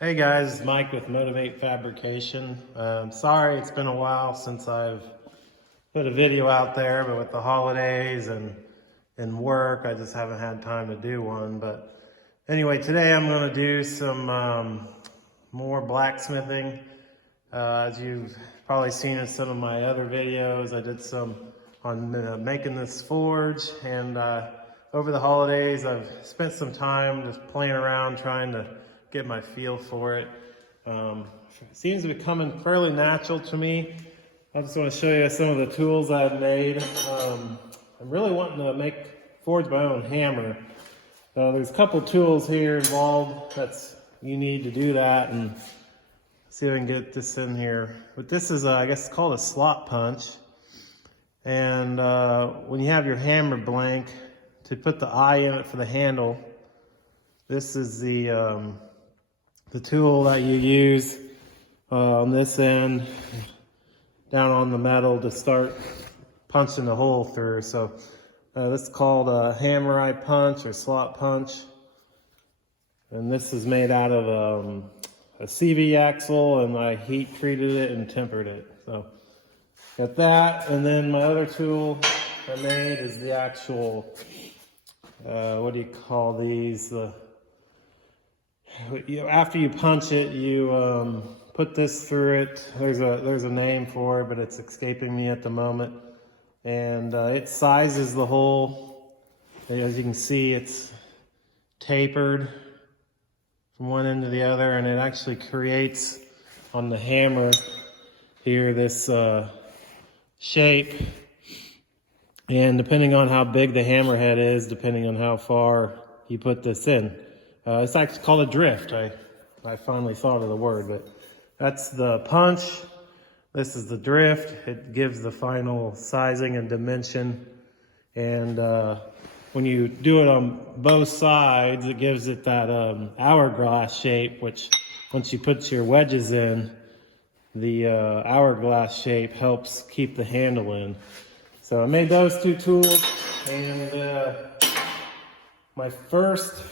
Hey guys, it's Mike with Motivate Fabrication. Sorry it's been a while since I've put a video out there, but with the holidays and work, I just haven't had time to do one. But anyway, today I'm going to do some more blacksmithing. As you've probably seen in some of my other videos, I did some on making this forge, and over the holidays I've spent some time just playing around trying to get my feel for it. Seems to be coming fairly natural to me. I just want to show you some of the tools I've made. I'm really wanting to forge my own hammer. There's a couple tools here involved you need to do that, and see if I can get this in here. But this is, I guess it's called a slot punch. And when you have your hammer blank, to put the eye in it for the handle, this is the tool that you use on this end, down on the metal to start punching the hole through. So this is called a hammer eye punch or slot punch. And this is made out of a CV axle, and I heat treated it and tempered it. So got that, and then my other tool I made is the actual, what do you call these? After you punch it, you put this through it. There's a name for it, but it's escaping me at the moment. And it sizes the hole. As you can see, it's tapered from one end to the other, and it actually creates on the hammer here this shape. And depending on how big the hammerhead is, depending on how far you put this in. It's actually called a drift. I finally thought of the word, but that's the punch. This is the drift. It gives the final sizing and dimension. And when you do it on both sides, it gives it that hourglass shape, which once you put your wedges in, the hourglass shape helps keep the handle in. So I made those two tools, and my first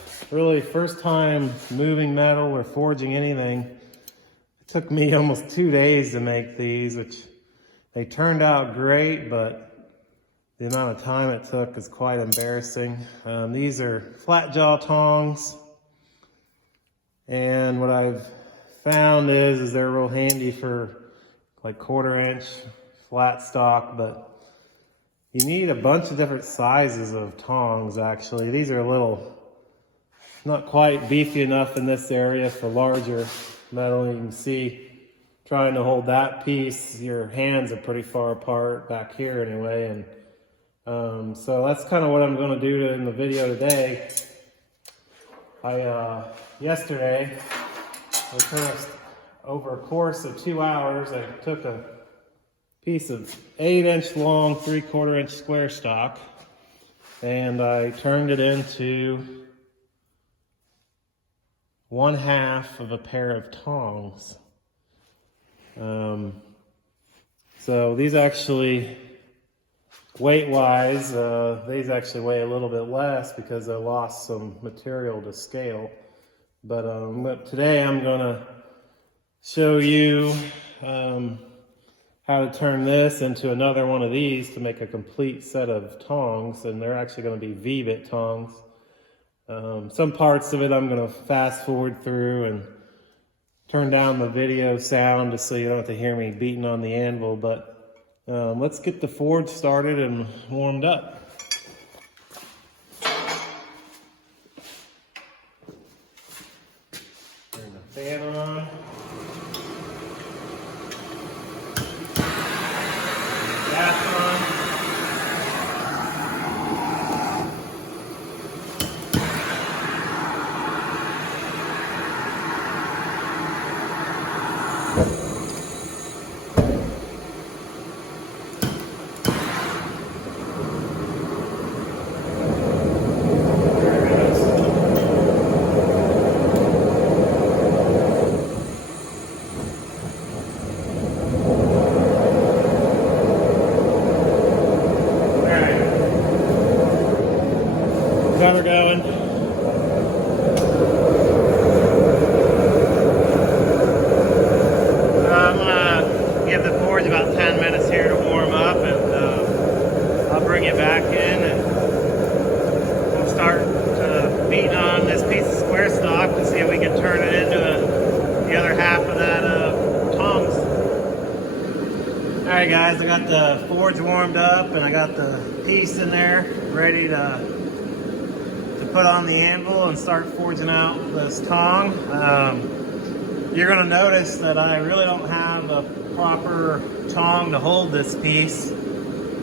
time moving metal or forging anything, it took me almost 2 days to make these, which they turned out great, but the amount of time it took is quite embarrassing. These are flat jaw tongs, and what I've found is they're real handy for like 1/4 inch flat stock, but you need a bunch of different sizes of tongs actually. These are a little not quite beefy enough in this area for larger metal. You can see trying to hold that piece, your hands are pretty far apart back here anyway. And so that's kind of what I'm going to do in the video today. Yesterday, over a course of 2 hours, I took a piece of 8-inch long, 3/4 inch square stock, and I turned it into 1/2 of a pair of tongs. So these actually, weight-wise, these actually weigh a little bit less because I lost some material to scale. But today I'm gonna show you how to turn this into another one of these to make a complete set of tongs, and they're actually gonna be Bit Tongs. Some parts of it I'm going to fast forward through and turn down the video sound just so you don't have to hear me beating on the anvil, but let's get the forge started and warmed up. Turn the fan on. Gas on. guys, I got the forge warmed up and I got the piece in there ready to put on the anvil and start forging out this tong. You're going to notice that I really don't have a proper tong to hold this piece,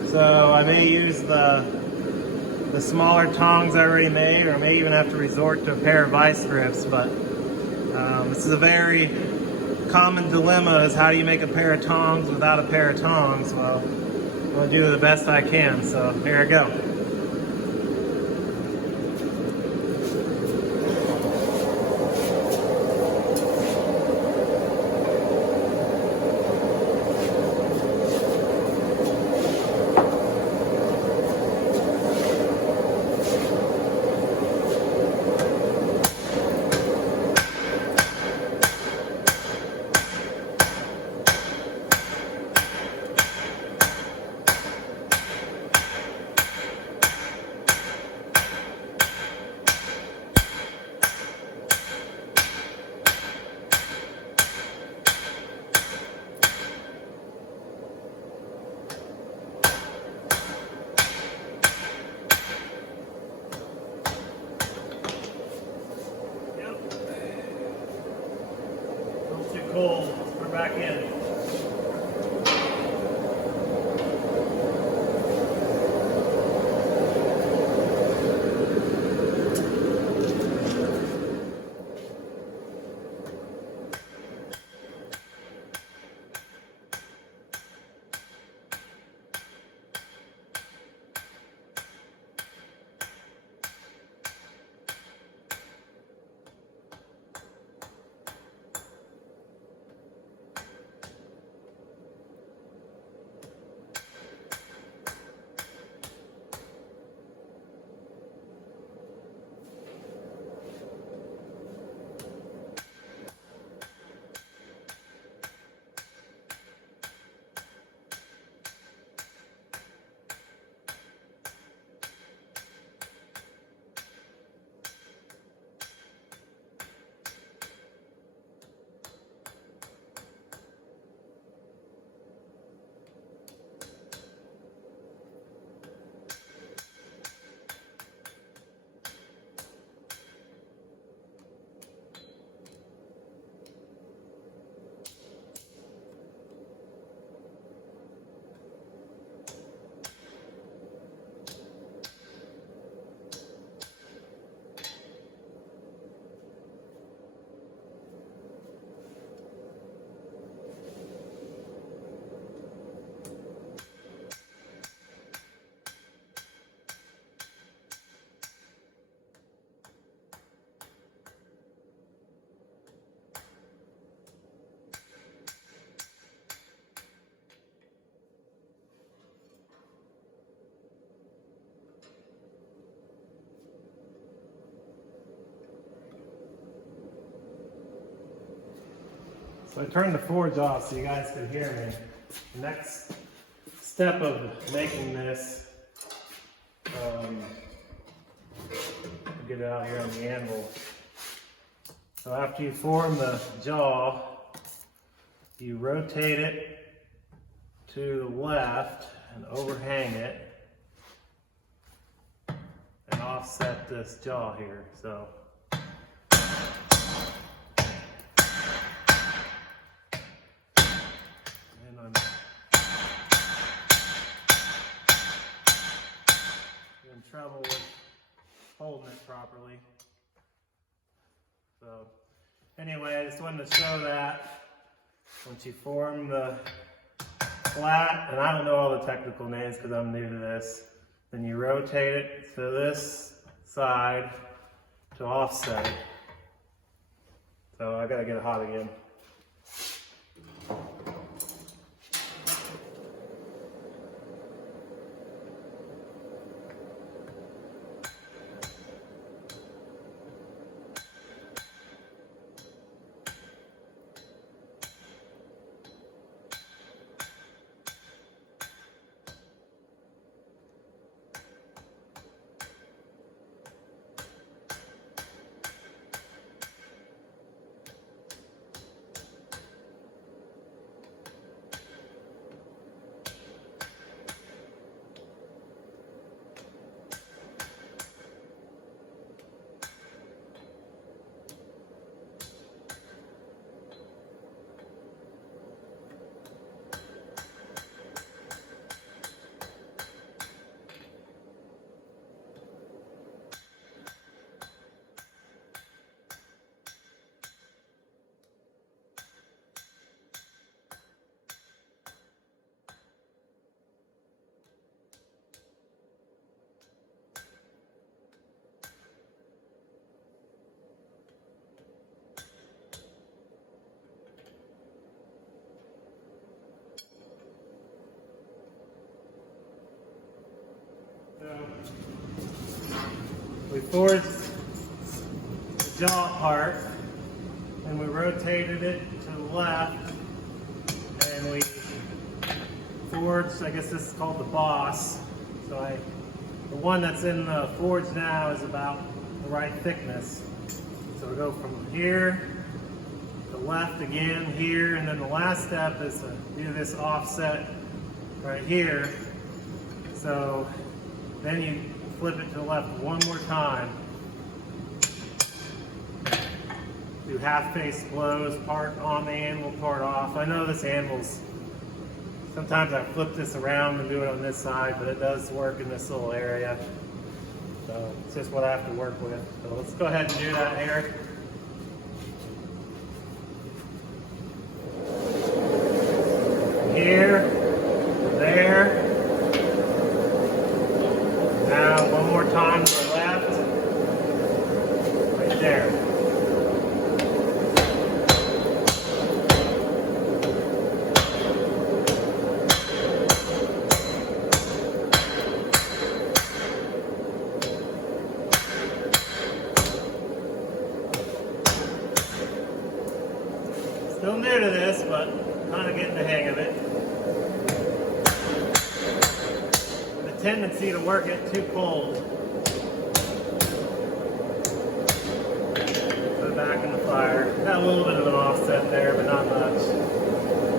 so I may use the smaller tongs I already made, or I may even have to resort to a pair of vice grips. But this is a very common dilemma, is how do you make a pair of tongs without a pair of tongs? Well, I'm going to do the best I can, so here I go. Cold. We're back in. So I turned the forge off so you guys can hear me. The next step of making this, get it out here on the anvil. So after you form the jaw, you rotate it to the left and overhang it and offset this jaw here. So I'm in trouble with holding it properly. So anyway, I just wanted to show that once you form the flat, and I don't know all the technical names because I'm new to this, then you rotate it to this side to offset it. So I gotta get it hot again. towards the jaw part, and we rotated it to the left, and we forged, I guess this is called the boss. So the one that's in the forge now is about the right thickness. So we go from here to left again here, and then the last step is to do this offset right here. So then you flip it to the left one more time. Do half-face blows, part on the anvil, part off. I know this anvil's, sometimes I flip this around and do it on this side, but it does work in this little area. So it's just what I have to work with. So let's go ahead and do that here. Here, there. Now one more time to the left. Right there. Still new to this, but kind of getting the hang of it. The tendency to work it too cold. Put it back in the fire. Got a little bit of an offset there, but not much.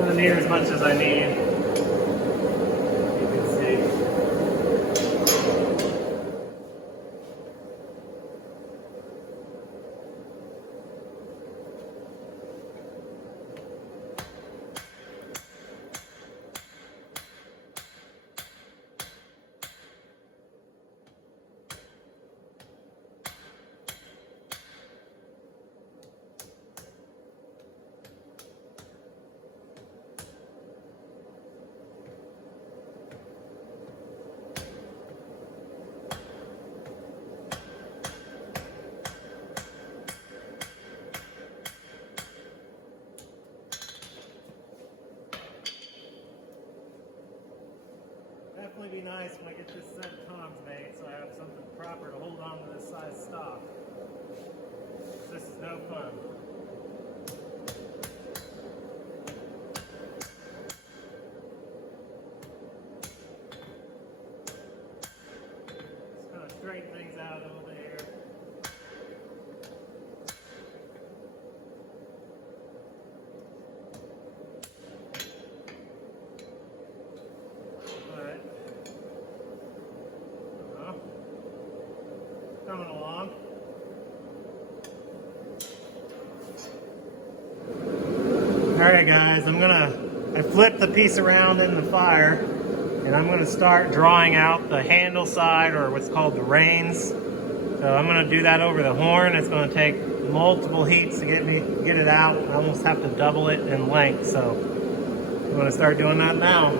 Not near as much as I need. You can see. Definitely be nice when I get this set of tongs made so I have something proper to hold on to this size stock. This is no fun. Just kind of straighten things out a little bit here. Coming along. Alright guys, I flipped the piece around in the fire, and I'm gonna start drawing out the handle side, or what's called the reins. So I'm gonna do that over the horn. It's gonna take multiple heats to get it out. I almost have to double it in length, so I'm gonna start doing that now.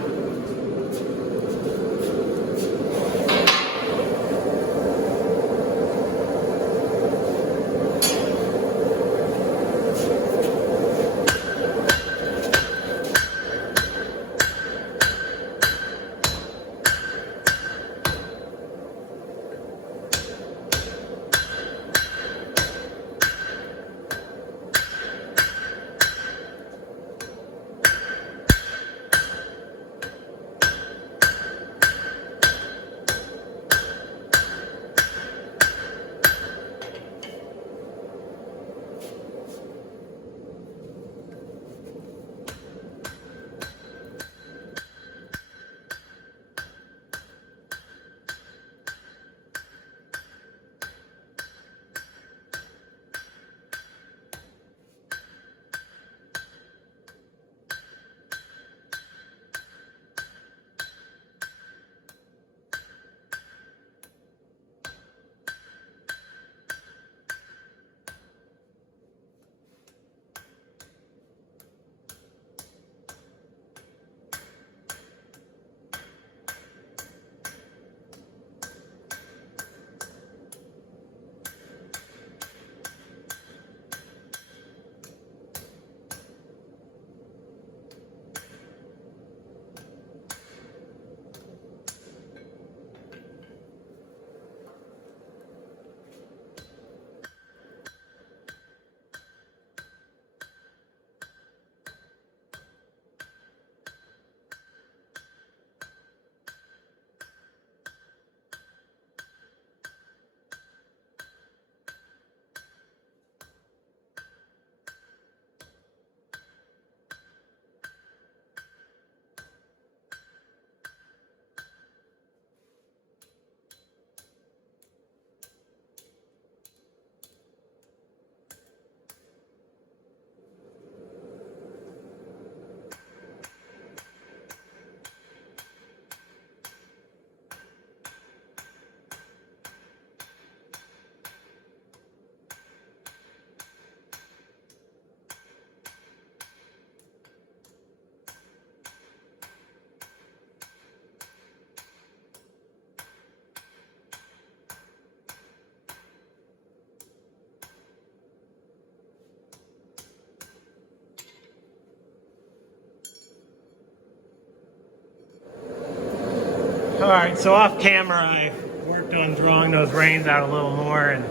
Alright, so off camera I worked on drawing those reins out a little more, and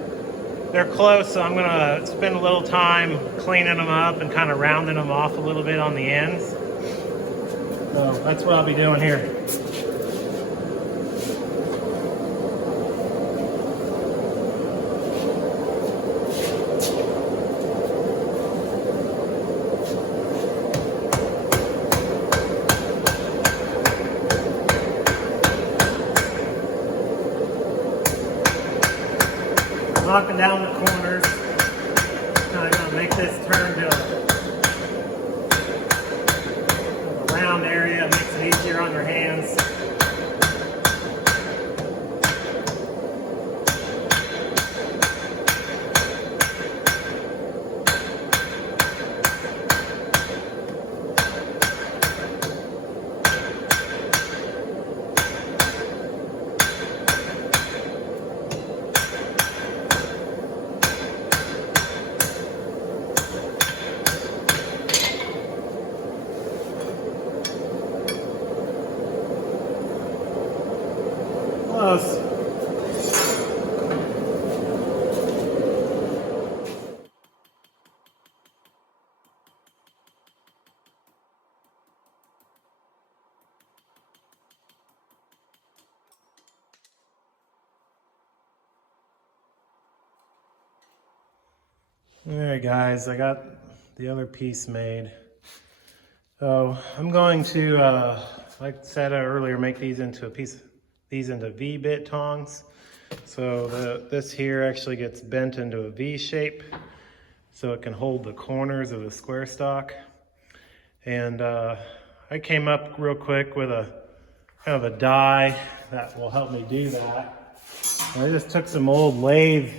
they're close, so I'm gonna spend a little time cleaning them up and kind of rounding them off a little bit on the ends. So that's what I'll be doing here. Knocking down the corners, kind of gonna make this turn to a round area, makes it easier on your hands. Close. Alright guys, I got the other piece made. So I'm going to, like I said earlier, make these into into V bit tongs. So this here actually gets bent into a V shape so it can hold the corners of the square stock. And I came up real quick with a kind of a die that will help me do that. And I just took some old lathe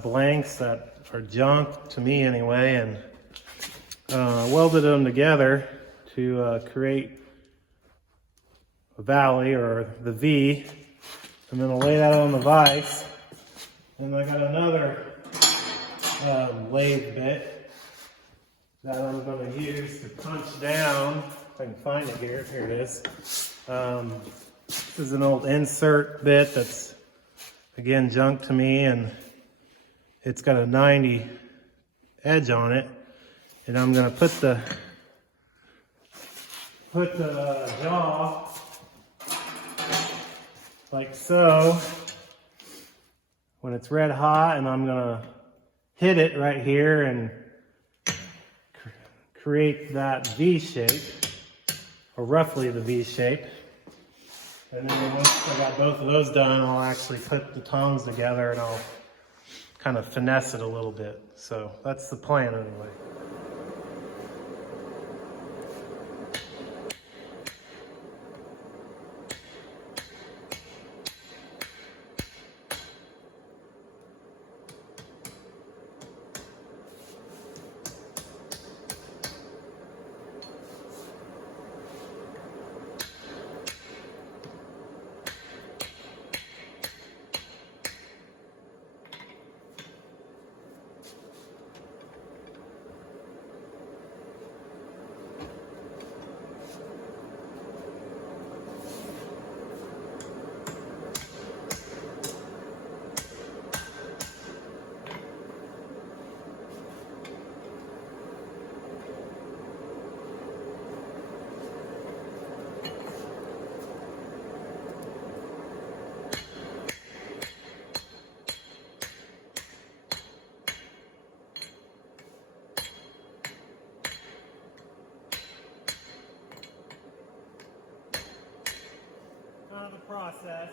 blanks that are junk to me anyway, and welded them together to create a valley or the V. I'm going to lay that on the vise, and I got another lathe bit that I'm going to use to punch down. If I can find it here. Here it is. This is an old insert bit that's again junk to me, and it's got a 90 edge on it, and I'm going to put the jaw like so when it's red hot, and I'm going to hit it right here and create that V shape, or roughly the V shape. And then once I got both of those done, I'll actually put the tongs together and I'll kind of finesse it a little bit. So that's the plan anyway. Kind of a process.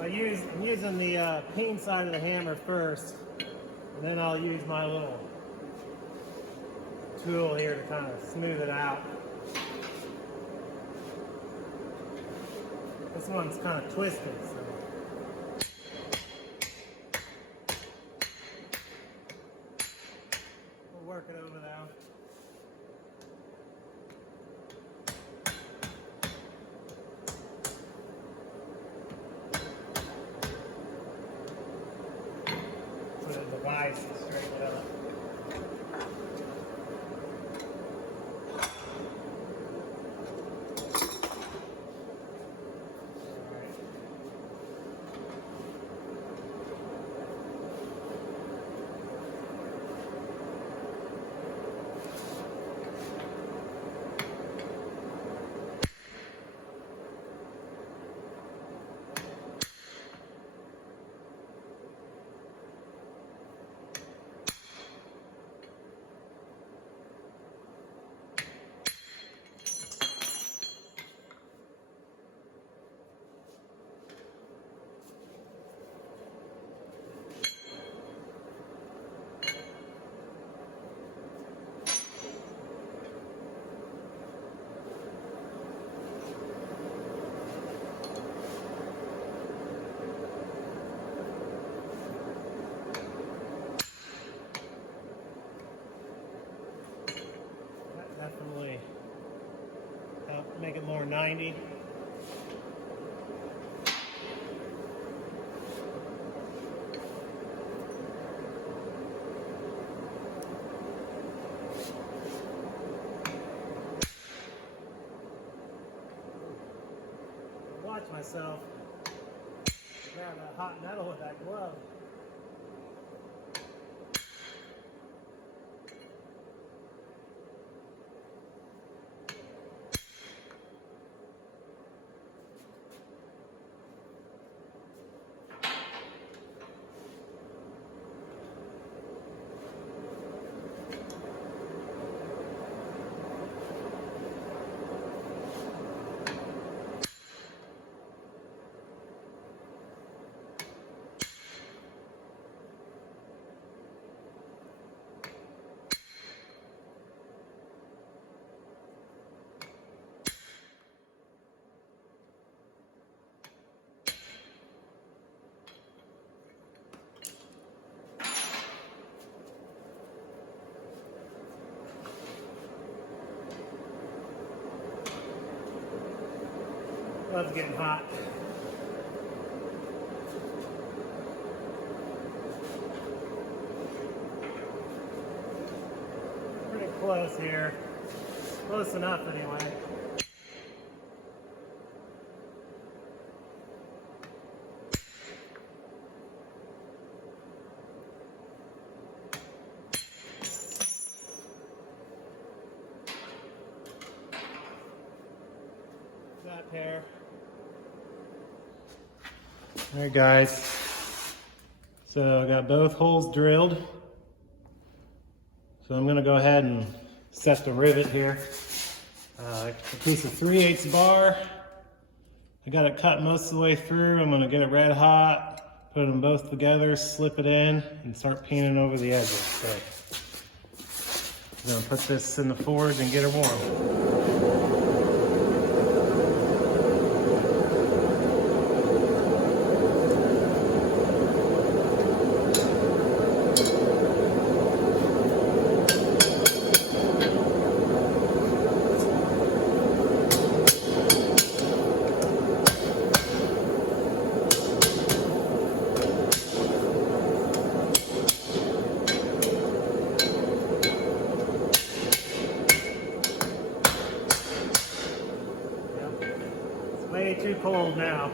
I'm using the peen side of the hammer first, and then I'll use my little tool here to kind of smooth it out. This one's kind of twisted, so. We'll work it over now. So that the vise is straighten it up. or 90. Watch myself grab that hot metal with that glove. Glove's getting hot. Pretty close here. Close enough anyway. That pair. All right, guys. So I got both holes drilled. So I'm gonna go ahead and set the rivet here. A piece of 3/8 bar. I got it cut most of the way through. I'm gonna get it red hot, put them both together, slip it in, and start painting over the edges. So I'm gonna put this in the forge and get her warm. Way too cold now.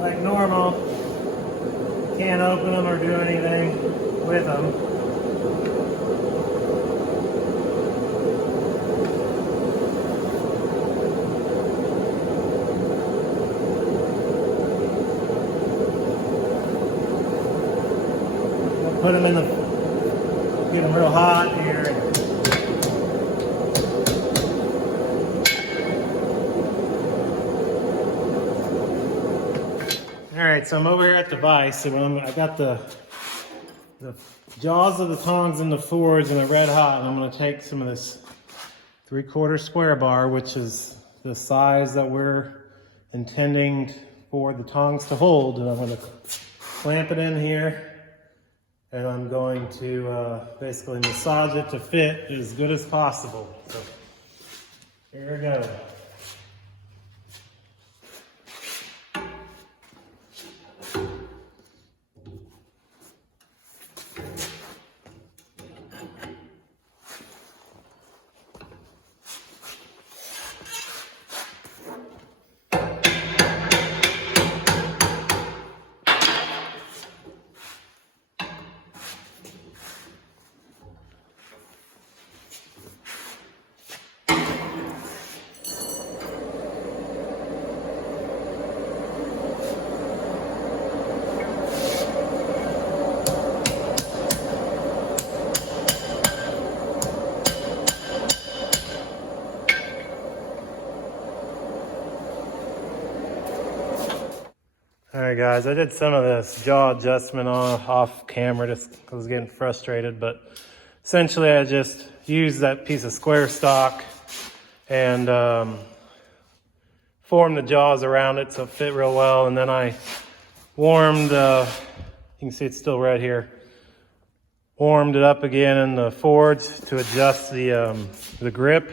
Like normal. Can't open them or do anything with them. Put them in the, get them real hot here. All right, so I'm over here at the vise, and I got the jaws of the tongs in the forge and they're red hot, and I'm gonna take some of this 3/4 square bar, which is the size that we're intending for the tongs to hold, and I'm gonna clamp it in here, and I'm going to basically massage it to fit as good as possible. So here we go. Alright guys, I did some of this jaw adjustment off camera just because I was getting frustrated, but essentially I just used that piece of square stock and formed the jaws around it so it fit real well, and then I warmed, you can see it's still red here, warmed it up again in the forge to adjust the grip.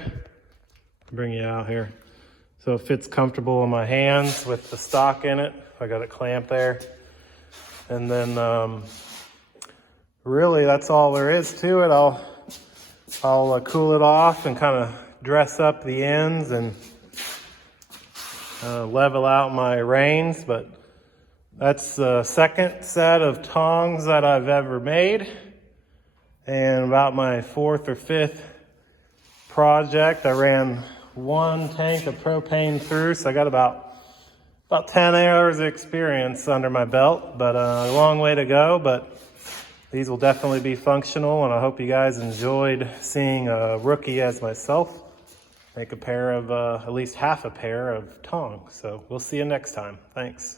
Bring you out here so it fits comfortable in my hands with the stock in it. I got it clamped there, and then really that's all there is to it. I'll cool it off and kind of dress up the ends and level out my reins, but that's the second set of tongs that I've ever made, and about my fourth or fifth project. I ran one tank of propane through, so I got about 10 hours of experience under my belt, but a long way to go. But these will definitely be functional, and I hope you guys enjoyed seeing a rookie as myself make a pair of, at least half a pair of tongs. So we'll see you next time. Thanks.